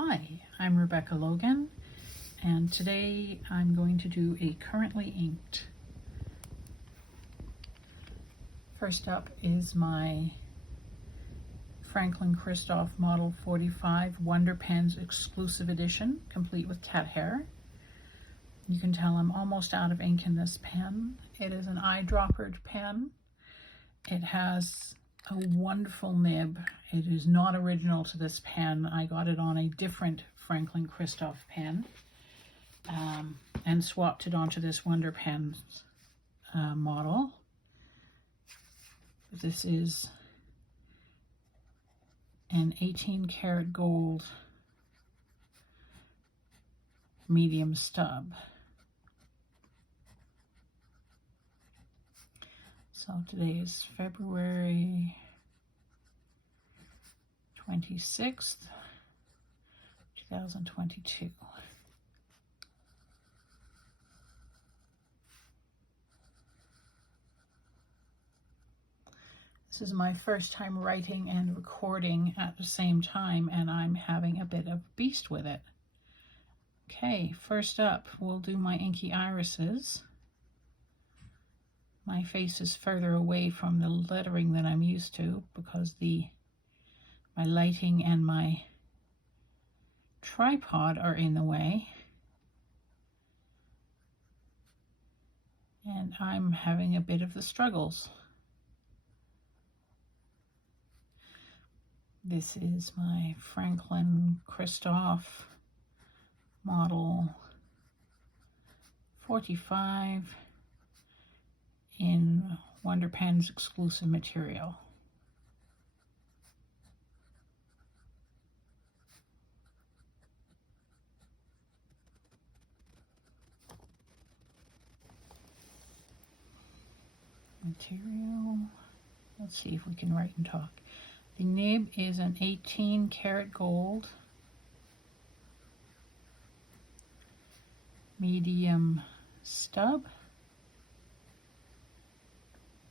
Hi, I'm Rebecca Logan, and today I'm going to do a currently inked. First up is my Franklin-Christoph Model 45 Wonder Pens Exclusive Edition, complete with cat hair. You can tell I'm almost out of ink in this pen. It is an eyedroppered pen. It has a wonderful nib. It is not original to this pen. I got it on a different Franklin-Christoph pen and swapped it onto this Wonder Pens model. This is an 18 karat gold medium stub. So today is February 26th, 2022. This is my first time writing and recording at the same time, and I'm having a bit of a beast with it. Okay, first up, we'll do my inky irises. My face is further away from the lettering than I'm used to because my lighting and my tripod are in the way. And I'm having a bit of the struggles. This is my Franklin-Christoph Model 45 in Wonder Pens exclusive material. Material, let's see if we can write and talk. The nib is an 18 karat gold medium stub.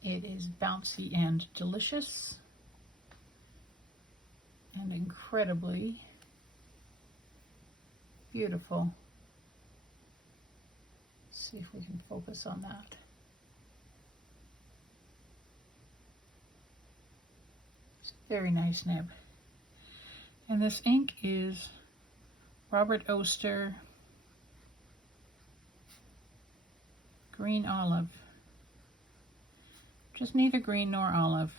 It is bouncy and delicious and incredibly beautiful. Let's see if we can focus on that. It's a very nice nib. And this ink is Robert Oster Green Olive. Just neither green nor olive.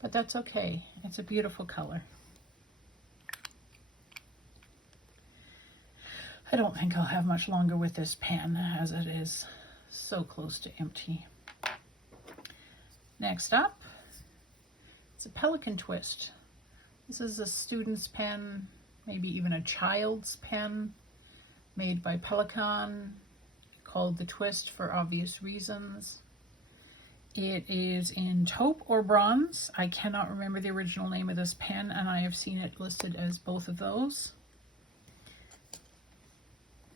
But that's okay. It's a beautiful color. I don't think I'll have much longer with this pen as it is so close to empty. Next up, it's a Pelikan Twist. This is a student's pen, maybe even a child's pen, made by Pelikan, called the Twist for obvious reasons. It is in taupe or bronze. I cannot remember the original name of this pen, and I have seen it listed as both of those.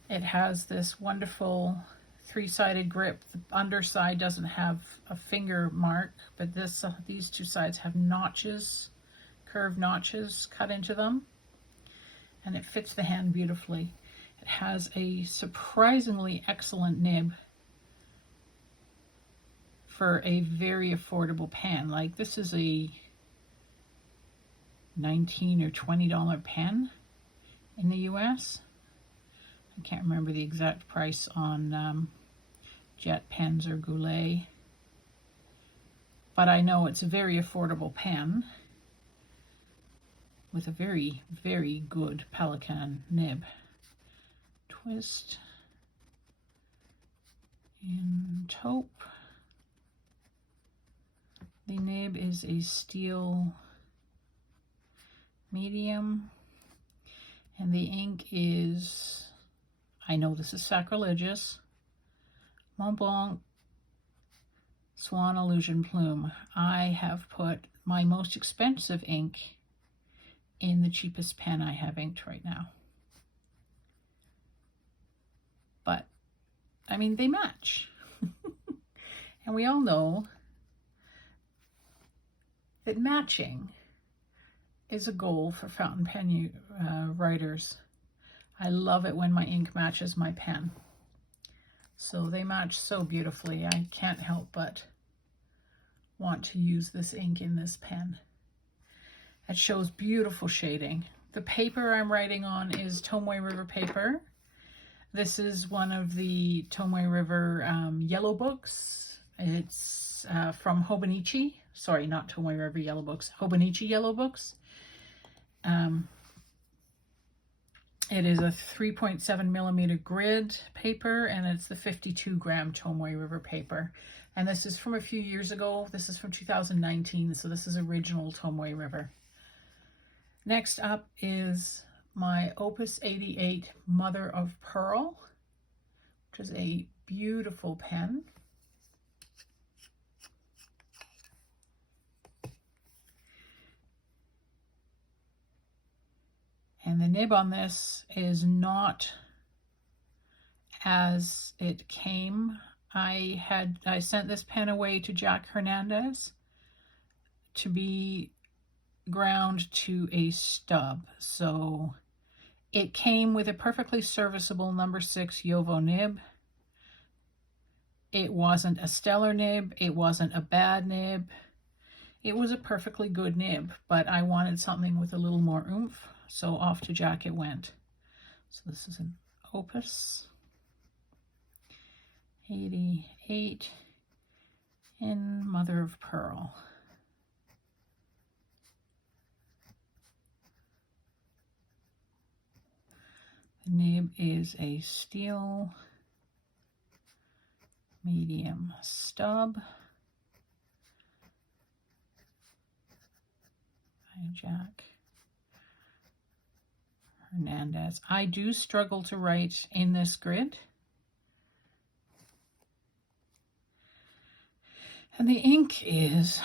It has this wonderful three-sided grip. The underside doesn't have a finger mark, but these two sides have notches, curved notches cut into them, and it fits the hand beautifully. It has a surprisingly excellent nib for a very affordable pen. Like, this is a $19 or $20 pen in the US. I can't remember the exact price on Jet pens or Goulet, but I know it's a very affordable pen with a very, very good Pelikan nib. Twist in taupe. The nib is a steel medium, and the ink is, I know this is sacrilegious, Mont Blanc Swan Illusion Plume. I have put my most expensive ink in the cheapest pen I have inked right now. But, I mean, they match. And we all know that matching is a goal for fountain pen writers. I love it when my ink matches my pen. So they match so beautifully. I can't help but want to use this ink in this pen. It shows beautiful shading. The paper I'm writing on is Tomoe River paper. This is one of the Tomoe River yellow books. It's from Hobonichi. Sorry, not Tomoe River yellow books. Hobonichi yellow books. It is a 3.7 millimeter grid paper, and it's the 52 gram Tomoe River paper. And this is from a few years ago. This is from 2019, so this is original Tomoe River. Next up is my Opus 88 Mother of Pearl, which is a beautiful pen. And the nib on this is not as it came. I sent this pen away to Jack Hernandez to be ground to a stub. So it came with a perfectly serviceable number 6 Yovo nib. It wasn't a stellar nib. It wasn't a bad nib. It was a perfectly good nib, but I wanted something with a little more oomph. So off to Jack it went. So this is an Opus 88 in Mother of Pearl. The nib is a steel medium stub by Jack Hernandez. I do struggle to write in this grid. And the ink is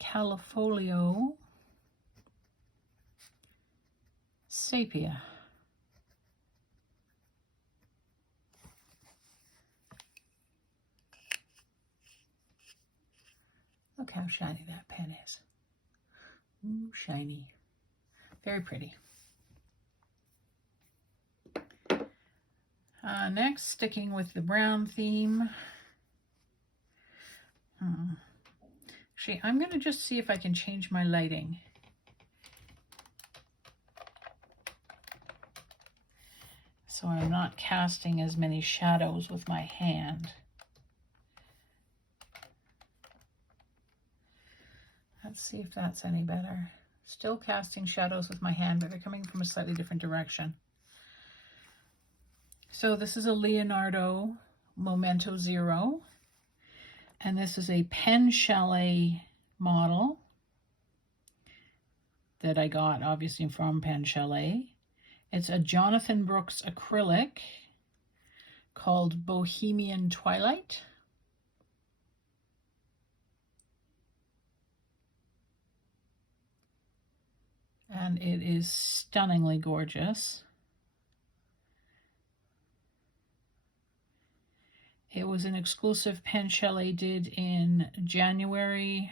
Califolio Sepia. Look how shiny that pen is. Ooh, shiny. Very pretty. Next, sticking with the brown theme. Actually, I'm going to just see if I can change my lighting. So I'm not casting as many shadows with my hand. Let's see if that's any better. Still casting shadows with my hand, but they're coming from a slightly different direction. So this is a Leonardo Momento 0. And this is a Pen Chalet model that I got, obviously, from Pen Chalet. It's a Jonathan Brooks acrylic called Bohemian Twilight. And it is stunningly gorgeous. It was an exclusive Pen Chalet did in January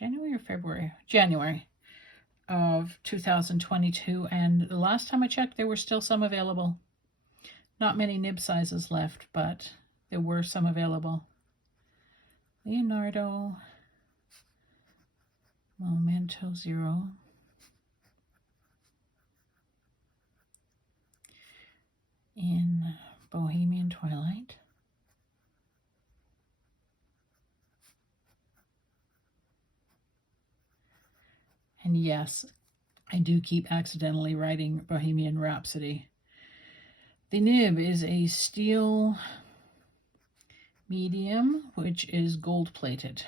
or February? January of 2022. And the last time I checked, there were still some available. Not many nib sizes left, but there were some available. Leonardo Momento 0. In Bohemian Twilight. And yes, I do keep accidentally writing Bohemian Rhapsody. The nib is a steel medium, which is gold plated.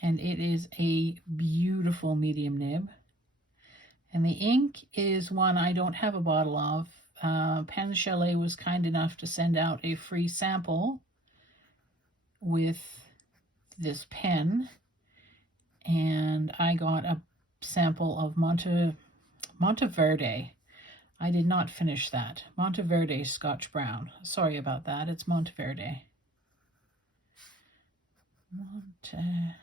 And it is a beautiful medium nib. And the ink is one I don't have a bottle of. Pen Chalet was kind enough to send out a free sample with this pen. And I got a sample of Monteverde. I did not finish that. Monteverde Scotch Brown. Sorry about that. It's Monteverde. Monte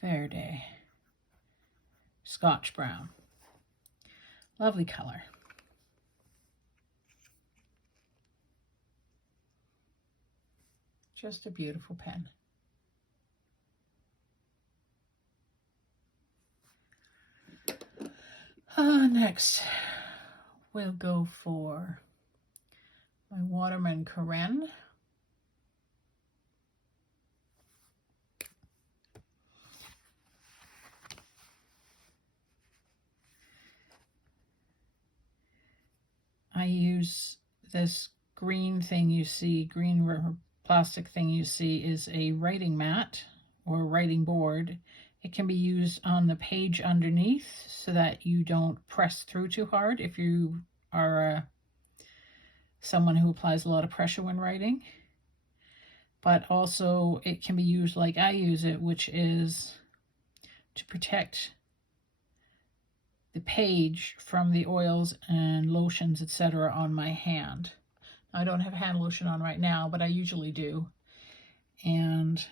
Verde, Scotch brown. Lovely color. Just a beautiful pen. Next, we'll go for my Waterman Carene. I use this green thing you see, green plastic thing you see is a writing mat or writing board. It can be used on the page underneath so that you don't press through too hard if you are someone who applies a lot of pressure when writing. But also it can be used like I use it, which is to protect the page from the oils and lotions, etc. on my hand. I don't have hand lotion on right now, but I usually do. And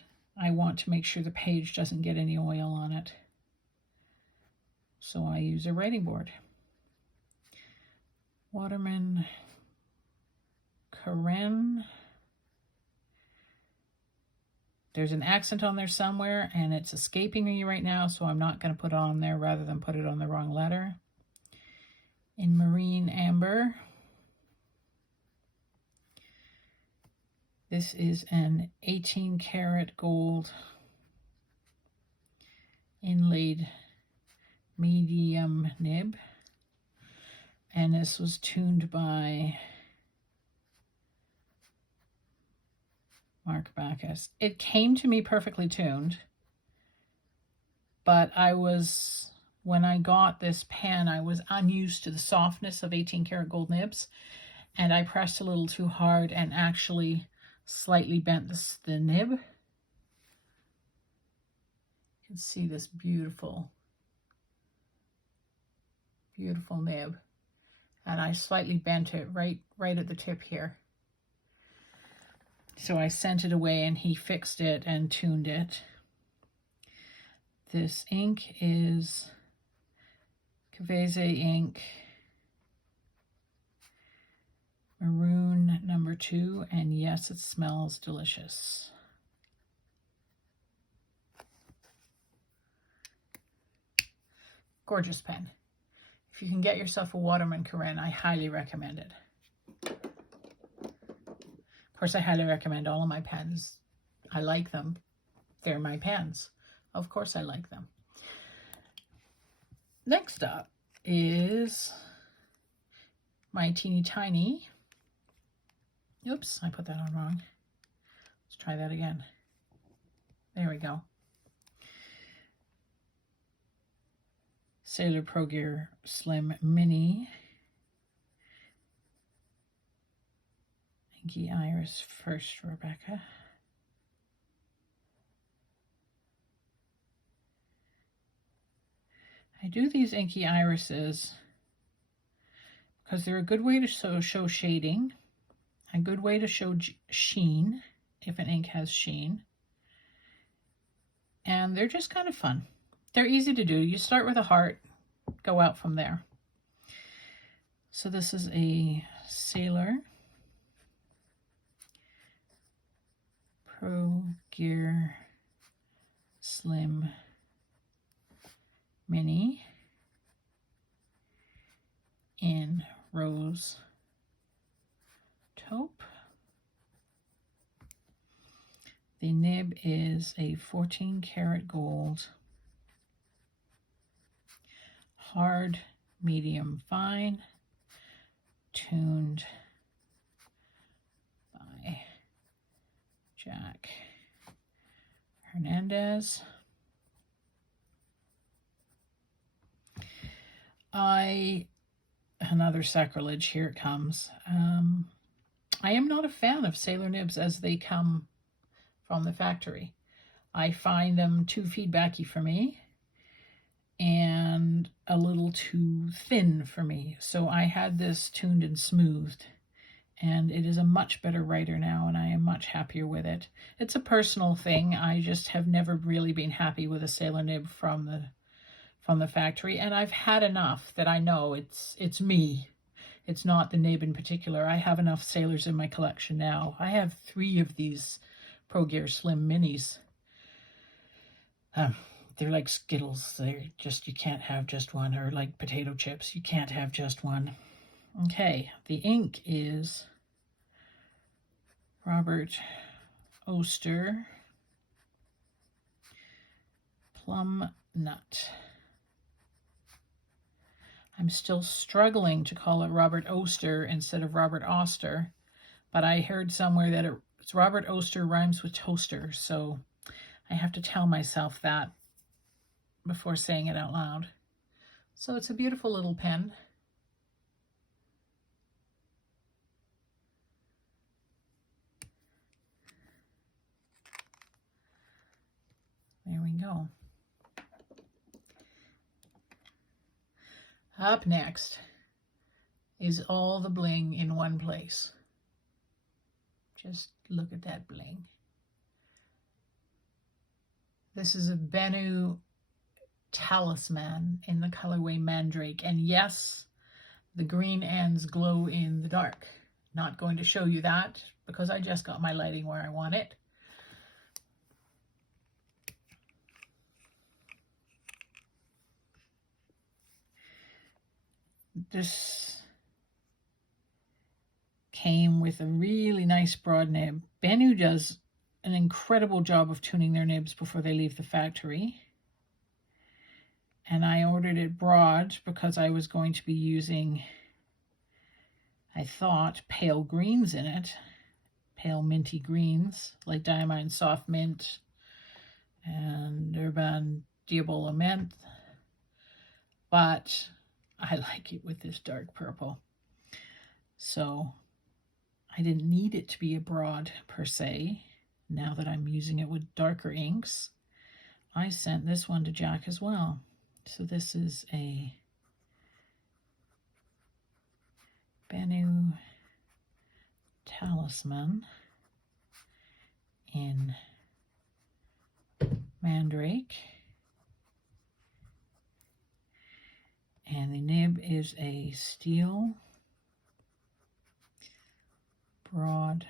I want to make sure the page doesn't get any oil on it. So I use a writing board. Waterman Carene. There's an accent on there somewhere and it's escaping me right now, so I'm not going to put it on there rather than put it on the wrong letter. In Marine Amber. This is an 18 karat gold inlaid medium nib. And this was tuned by Mark Bacchus. It came to me perfectly tuned, but when I got this pen, I was unused to the softness of 18 karat gold nibs, and I pressed a little too hard and actually slightly bent the nib. You can see this beautiful, beautiful nib, and I slightly bent it right at the tip here. So I sent it away and he fixed it and tuned it. This ink is Carousel ink, Maroon number 2, and yes, it smells delicious. Gorgeous pen. If you can get yourself a Waterman Carene, I highly recommend it. Of course, I highly recommend all of my pens. I like them. They're my pens. Of course I like them. Next up is my teeny tiny. Oops, I put that on wrong. Let's try that again. There we go. Sailor Pro Gear Slim Mini. Inky Iris First Rebecca. I do these inky irises because they're a good way to show shading, a good way to show sheen, if an ink has sheen, and they're just kind of fun. They're easy to do. You start with a heart, go out from there. So this is a Sailor Pro Gear Slim Mini in Rose Taupe. The nib is a 14 karat gold, hard, medium, fine, tuned by Jack Hernandez. Another sacrilege, here it comes. I am not a fan of Sailor nibs as they come from the factory. I find them too feedbacky for me and a little too thin for me. So I had this tuned and smoothed, and it is a much better writer now, and I am much happier with it. It's a personal thing. I just have never really been happy with a sailor nib from the factory, and I've had enough that I know it's me. It's not the nib in particular. I have enough sailors in my collection now. I have 3 of these Pro Gear Slim Minis. They're like Skittles. They're just, you can't have just one, or like potato chips. You can't have just one. Okay, the ink is Robert Oster Plum Nut. I'm still struggling to call it Robert Oster instead of Robert Oster, but I heard somewhere that it's Robert Oster rhymes with toaster, so I have to tell myself that before saying it out loud. So it's a beautiful little pen. There we go. Up next is all the bling in one place. Just look at that bling. This is a Bennu Talisman in the colorway Mandrake. And yes, the green ends glow in the dark. Not going to show you that because I just got my lighting where I want it. This came with a really nice broad nib. Bennu does an incredible job of tuning their nibs before they leave the factory. And I ordered it broad because I was going to be using, I thought, pale greens in it. Pale minty greens, like Diamine Soft Mint and Urban Diabola Menthe. But I like it with this dark purple. So I didn't need it to be a broad per se. Now that I'm using it with darker inks, I sent this one to Jack as well. So this is a Bennu Talisman in Mandrake. And the nib is a steel broad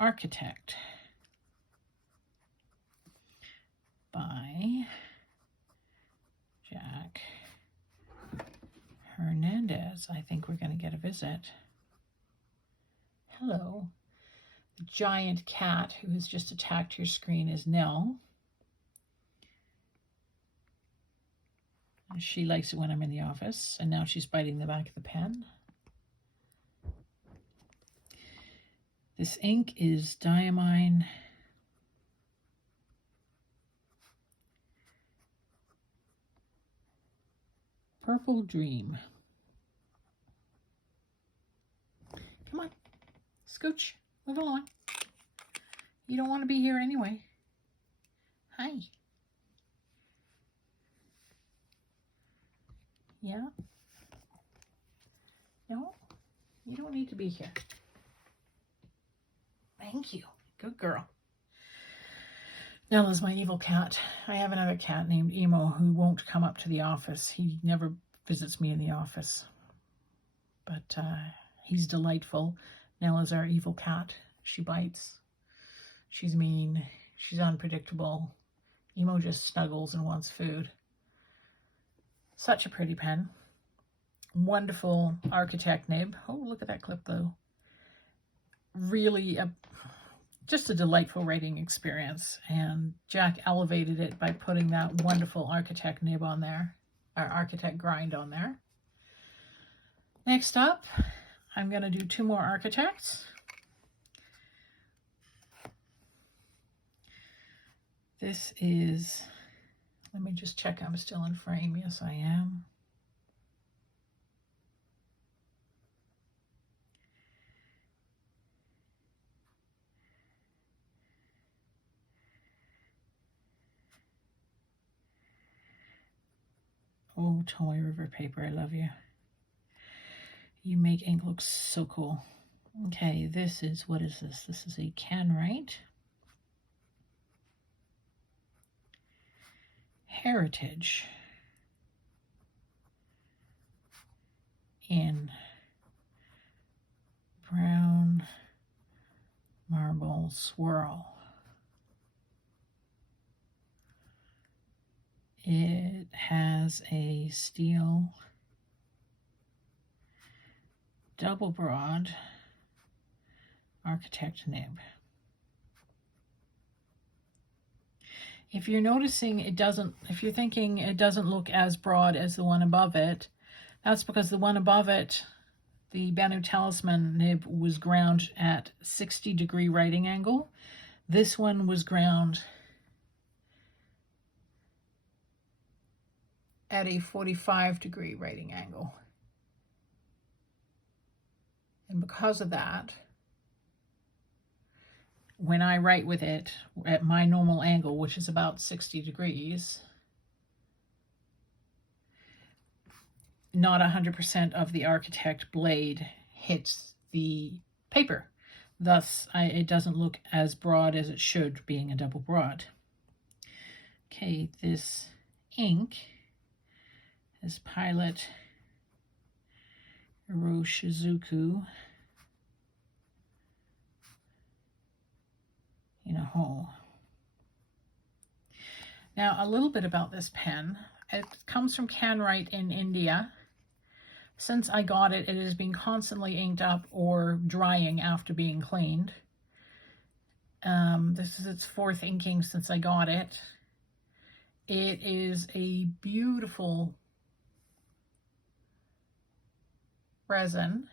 Architect by Jack Hernandez. I think we're going to get a visit. Hello. The giant cat who has just attacked your screen is Nell. She likes it when I'm in the office, and now she's biting the back of the pen. This ink is Diamine Purple Dream. Come on, scooch, move along. You don't want to be here anyway. Hi. Yeah? No, you don't need to be here. Thank you. Good girl. Nella's my evil cat. I have another cat named Emo who won't come up to the office. He never visits me in the office. But he's delightful. Nella's our evil cat. She bites. She's mean. She's unpredictable. Emo just snuggles and wants food. Such a pretty pen. Wonderful Architect nib. Oh, look at that clip though. Really just a delightful writing experience, and Jack elevated it by putting that wonderful Architect nib on there, or Architect grind on there. Next up, I'm going to do 2 more Architects. This is, let me just check I'm still in frame. Yes, I am. Oh, Tomoe River paper, I love you. You make ink look so cool. Okay, this is, what is this? This is a CanWrite Heritage in brown marble swirl. It has a steel double broad architect nib. If you're noticing it doesn't, if you're thinking it doesn't look as broad as the one above it, that's because the one above it, the Bennu Talisman nib, was ground at 60-degree writing angle. This one was ground at a 45-degree writing angle. And because of that, when I write with it at my normal angle, which is about 60 degrees, not 100% of the architect blade hits the paper. Thus, it doesn't look as broad as it should, being a double broad. Okay, this ink is Pilot Hiroshizuku in a hole. Now, a little bit about this pen. It comes from CanWrite in India. Since I got it, it has been constantly inked up or drying after being cleaned. This is its 4th inking since I got it. It is a beautiful resin,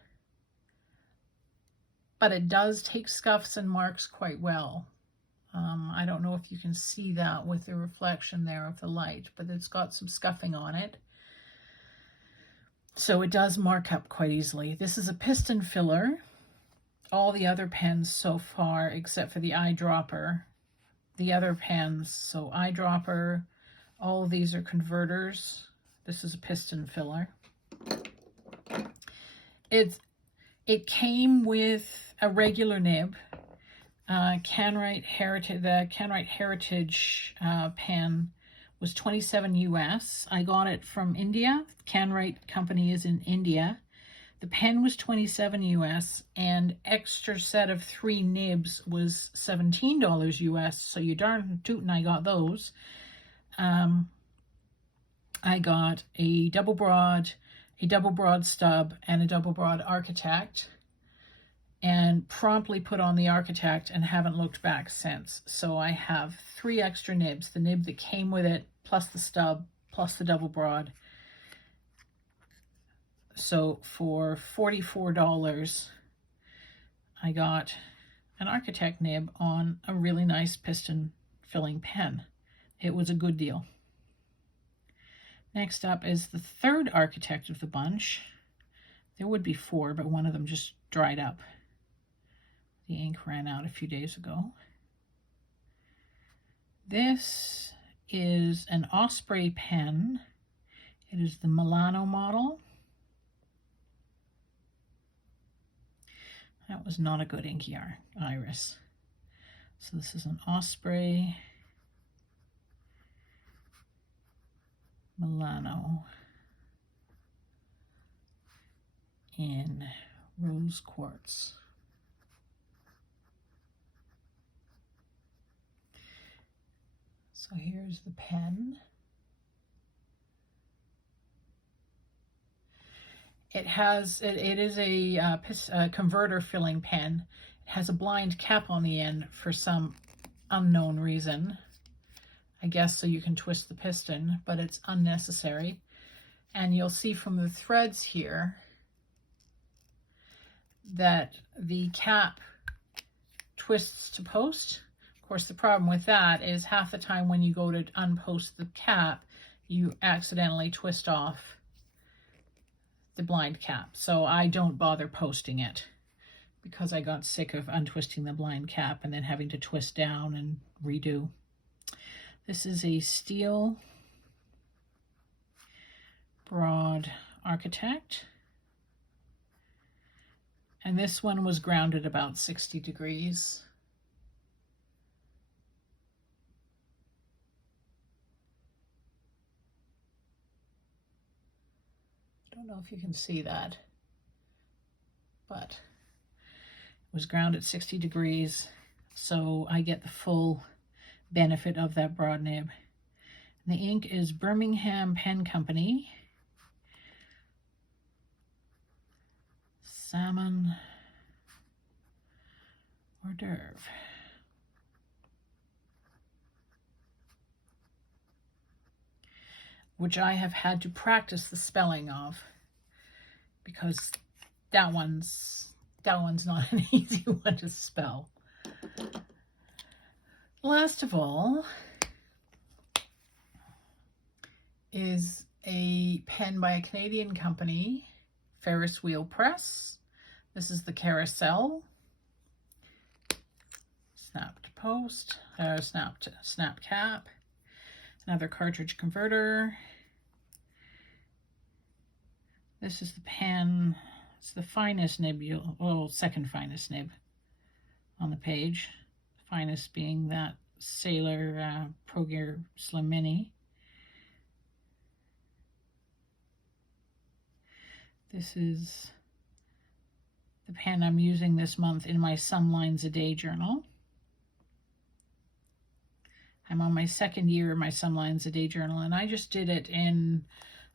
but it does take scuffs and marks quite well. I don't know if you can see that with the reflection there of the light, but it's got some scuffing on it. So it does mark up quite easily. This is a piston filler. All the other pens so far, except for the eyedropper, the other pens, so eyedropper, all of these are converters. This is a piston filler. It came with a regular nib. CanWrite Heritage, the CanWrite Heritage pen was $27 US. I got it from India. CanWrite company is in India. The pen was $27 US, and extra set of 3 nibs was $17 US. So you darn tootin' I got those. I got a double broad stub, and a double broad architect, and promptly put on the architect and haven't looked back since. So I have 3 extra nibs, the nib that came with it, plus the stub, plus the double broad. So for $44, I got an architect nib on a really nice piston filling pen. It was a good deal. Next up is the 3rd architect of the bunch. There would be 4, but one of them just dried up. The ink ran out a few days ago. This is an Osprey pen. It is the Milano model. That was not a good inky iris. So this is an Osprey Milano in rose quartz. So here's the pen. It is a converter filling pen. It has a blind cap on the end for some unknown reason. I guess so you can twist the piston, but it's unnecessary. And you'll see from the threads here that the cap twists to post. Of course, the problem with that is half the time when you go to unpost the cap, you accidentally twist off the blind cap. So I don't bother posting it because I got sick of untwisting the blind cap and then having to twist down and redo. This is a steel broad architect. And this one was grounded about 60 degrees. I don't know if you can see that, but it was ground at 60 degrees, so I get the full benefit of that broad nib. And the ink is Birmingham Pen Company. Salmon hors d'oeuvre. Which I have had to practice the spelling of, because that one's not an easy one to spell. Last of all is a pen by a Canadian company, Ferris Wheel Press. This is the Carousel. Snapped post, snapped cap. Another cartridge converter. This is the pen. It's the finest nib, second finest nib on the page. Finest being that Sailor Pro Gear Slim Mini. This is the pen I'm using this month in my Some Lines a Day journal. I'm on my second year of my Some Lines a Day journal, and I just did it in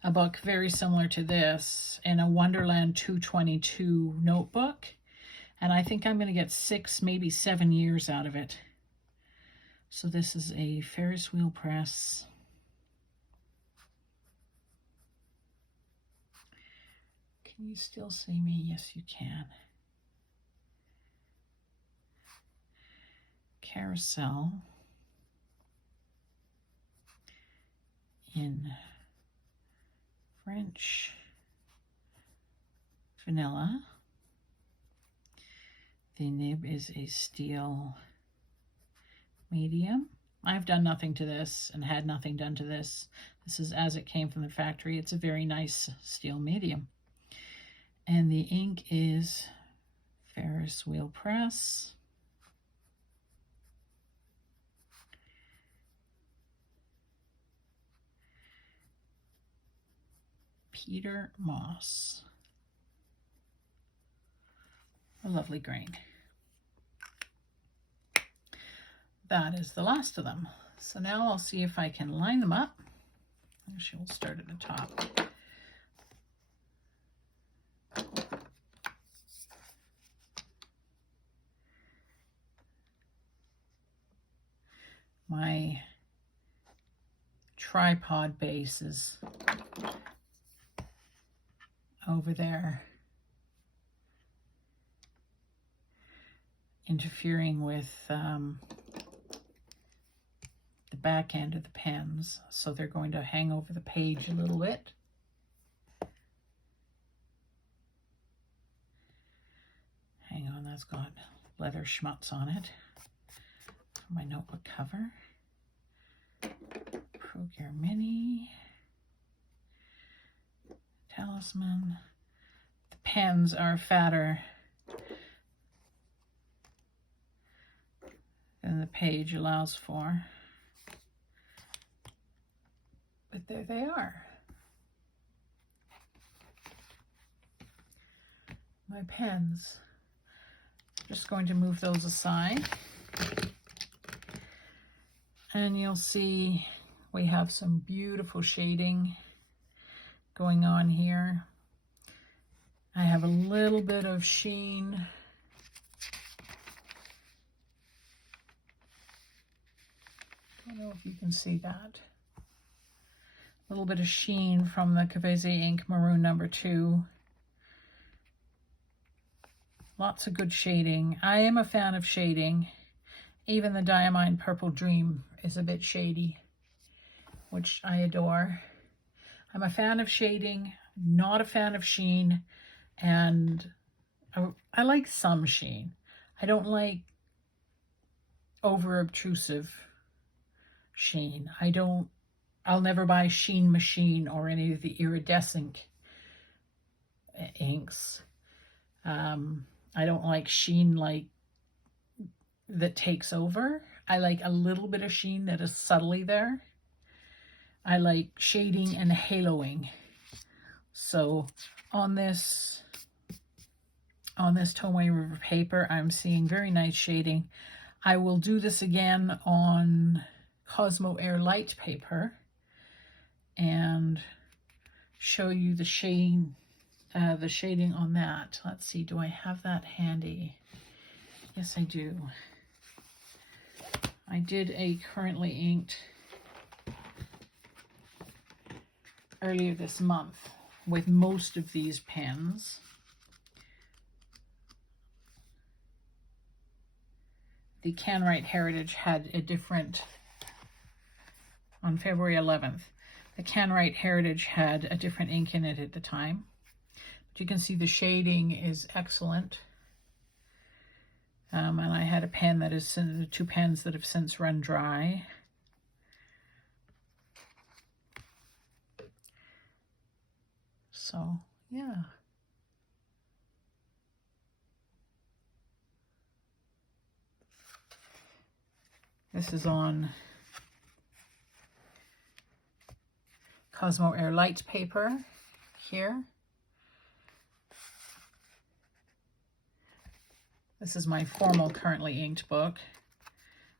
a book very similar to this, in a Wonderland 222 notebook. And I think I'm going to get 6, maybe 7 years out of it. So this is a Ferris Wheel Press. Can you still see me? Yes, you can. Carousel. In French vanilla. The nib is a steel medium. I've done nothing to this and had nothing done to this. This is as it came from the factory. It's a very nice steel medium. And the ink is Ferris Wheel Press. Peter Moss. A lovely grain. That is the last of them. So now I'll see if I can line them up. Actually, we'll start at the top. My tripod base is over there, interfering with the back end of the pens, so they're going to hang over the page a little bit. Hang on, that's got leather schmutz on it. For my notebook cover. Pro Gear Mini. Talisman. The pens are fatter than the page allows for. But there they are. My pens. Just going to move those aside. And you'll see we have some beautiful shading going on here. I have a little bit of sheen. I don't know if you can see that. A little bit of sheen from the Cavese ink Maroon number 2. Lots of good shading. I am a fan of shading. Even the Diamine Purple Dream is a bit shady, which I adore. I'm a fan of shading, not a fan of sheen, and I like some sheen. I don't like over-obtrusive sheen. I'll never buy Sheen Machine or any of the iridescent inks. I don't like sheen like that takes over. I like a little bit of sheen that is subtly there. I like shading and haloing. So on this Tomoe River paper, I'm seeing very nice shading. I will do this again on Cosmo Air Light paper and show you the shading on that. Let's see, do I have that handy? Yes, I do. I did a currently inked earlier this month with most of these pens. The CanWrite Heritage had a different, on February 11th, the CanWrite Heritage had a different ink in it at the time. But you can see the shading is excellent. And I had a pen that is, 2 pens that have since run dry. So, yeah. This is on Cosmo Air Light paper here. This is my formal currently inked book,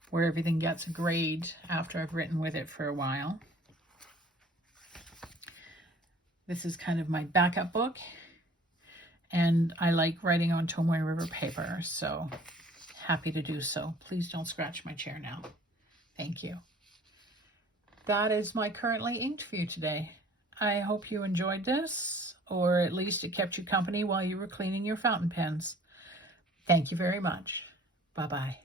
where everything gets a grade after I've written with it for a while. This is kind of my backup book, and I like writing on Tomoe River paper, so happy to do so. Please don't scratch my chair now. Thank you. That is my currently inked for you today. I hope you enjoyed this, or at least it kept you company while you were cleaning your fountain pens. Thank you very much. Bye-bye.